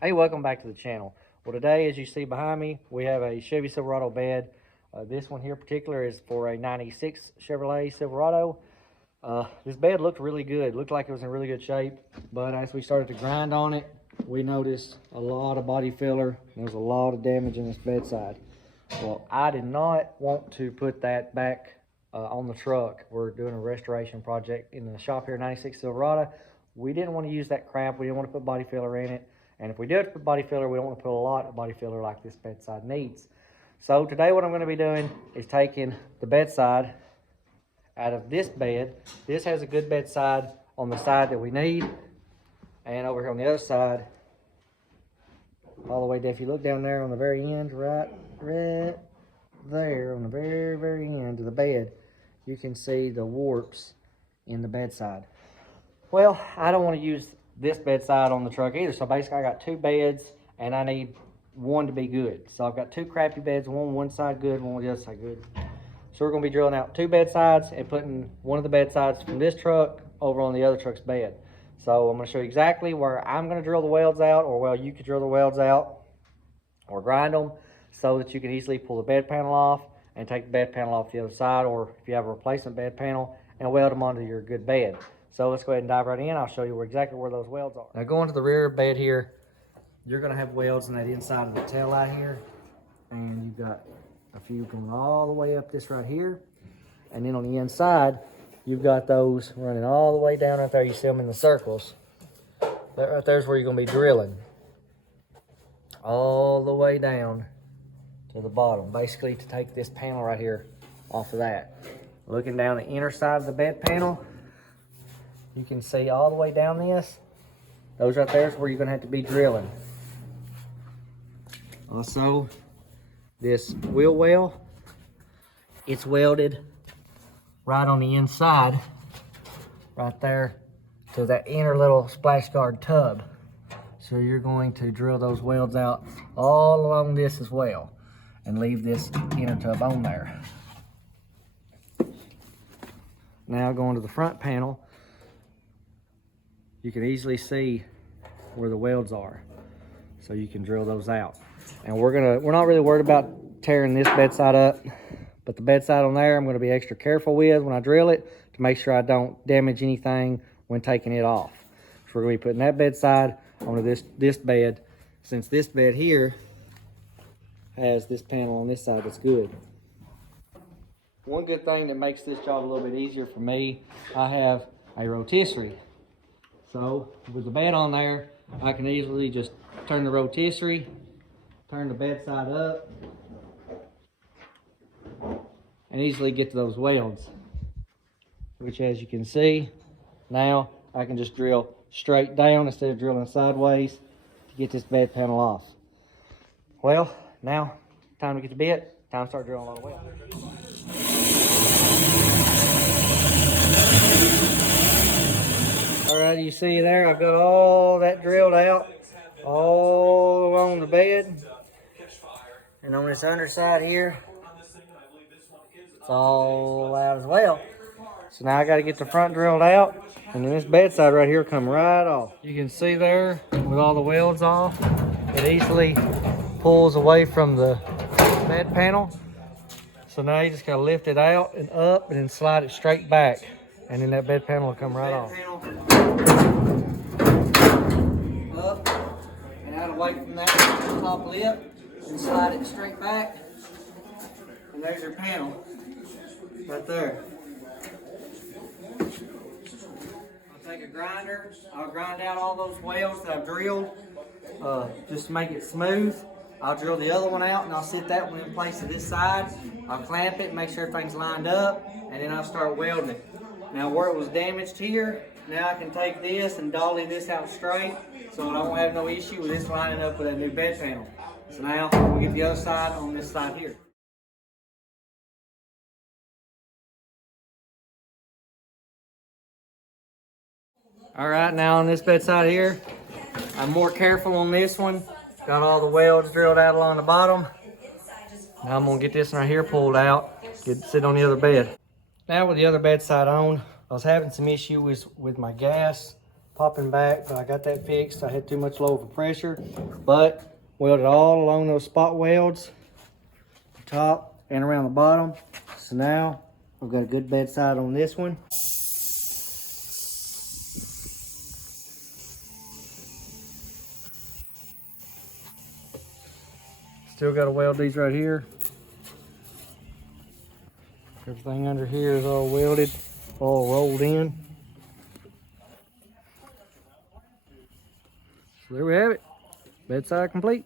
Hey, welcome back to the channel. Well, today, as you see behind me, we have a Chevy Silverado bed. This one here in particular is for a 96 Chevrolet Silverado. This bed looked really good. Looked like it was in really good shape. But as we started to grind on it, we noticed a lot of body filler. There was a lot of damage in this bedside. Well, I did not want to put that back on the truck. We're doing a restoration project in the shop here, 96 Silverado. We didn't want to use that crap. We didn't want to put body filler in it. And if we do have to put body filler, we don't want to put a lot of body filler like this bedside needs. So today what I'm going to be doing is taking the bedside out of this bed. This has a good bedside on the side that we need. And over here on the other side, all the way down, if you look down there on the very end, right there on the very end of the bed, you can see the warps in the bedside. Well, I don't want to use this bedside on the truck either. So basically I got two beds and I need one to be good. So I've got two crappy beds, one side good, one on the other side good. So we're going to be drilling out two bedsides and putting one of the bedsides from this truck over on the other truck's bed. So I'm going to show you exactly where I'm going to drill the welds out, or well, you could drill the welds out or grind them so that you can easily pull the bed panel off and take the bed panel off the other side, or if you have a replacement bed panel, and weld them onto your good bed. So let's go ahead and dive right in. I'll show you exactly where those welds are. Now going to the rear bed here, you're going to have welds on that inside of the tail light here. And you've got a few going all the way up this right here. And then on the inside, you've got those running all the way down right there. You see them in the circles. That right there is where you're going to be drilling. All the way down to the bottom. Basically to take this panel right here off of that. Looking down the inner side of the bed panel, you can see all the way down this. Those right there is where you're going to have to be drilling. Also, this wheel well, it's welded right on the inside, right there to that inner little splash guard tub. So you're going to drill those welds out all along this as well and leave this inner tub on there. Now going to the front panel, you can easily see where the welds are, so you can drill those out. And we're not really worried about tearing this bedside up, but the bedside on there I'm going to be extra careful with when I drill it to make sure I don't damage anything when taking it off. So we're going to be putting that bedside onto this bed, since this bed here has this panel on this side that's good. One good thing that makes this job a little bit easier for me, I have a rotisserie. So with the bed on there, I can easily just turn the rotisserie, turn the bedside up, and easily get to those welds. Which, as you can see, now I can just drill straight down instead of drilling sideways to get this bed panel off. Well, now time to get the bit. Time to start drilling all the welds. All right, you see there, I've got all that drilled out all along the bed. And on this underside here, it's all out as well. So now I got to get the front drilled out, and then this bedside right here come right off. You can see there, with all the welds off, it easily pulls away from the bed panel. So now you just got to lift it out and up and then slide it straight back. And then that bed panel will come right off. Up and out away from that top lip and slide it straight back. And there's your panel right there. I'll take a grinder. I'll grind out all those welds that I've drilled just to make it smooth. I'll drill the other one out and I'll sit that one in place to this side. I'll clamp it, make sure everything's lined up, and then I'll start welding it. Now where it was damaged here, now I can take this and dolly this out straight so I don't have no issue with this lining up with that new bed panel. So now we'll get the other side on this side here. All right, now on this bedside here, I'm more careful on this one. Got all the welds drilled out along the bottom. Now I'm gonna get this one right here pulled out, sit on the other bed. Now with the other bedside on, I was having some issues with my gas popping back, but I got that fixed. I had too much low of pressure, but welded all along those spot welds, the top and around the bottom. So now I've got a good bedside on this one. Still got to weld these right here. Everything under here is all welded, all rolled in. So there we have it. Bedside complete.